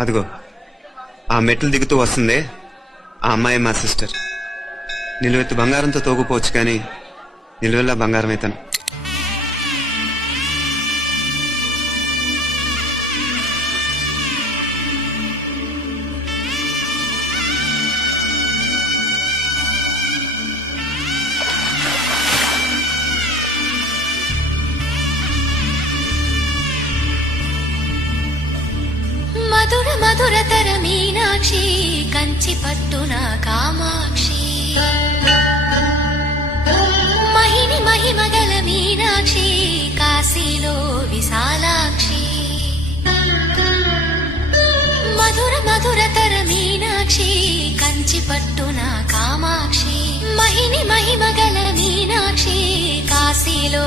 అదిగో ఆ మెట్లు దిగుతూ వస్తుందే ఆ అమ్మాయి మా సిస్టర్. నిలువెత్తు బంగారంతో తోగుపోవచ్చు కానీ నిలువెల్లా బంగారం అయితాను. మధుర మధురతర మీనాక్షి కంచి పట్టున కామాక్షి మహిని మహిమగల మీనాక్షి కాశీలో విశాలాక్షి మధుర మధురతర మీనాక్షి కంచి పట్టున కామాక్షి మహిని మహిమగల మీనాక్షి కాశీలో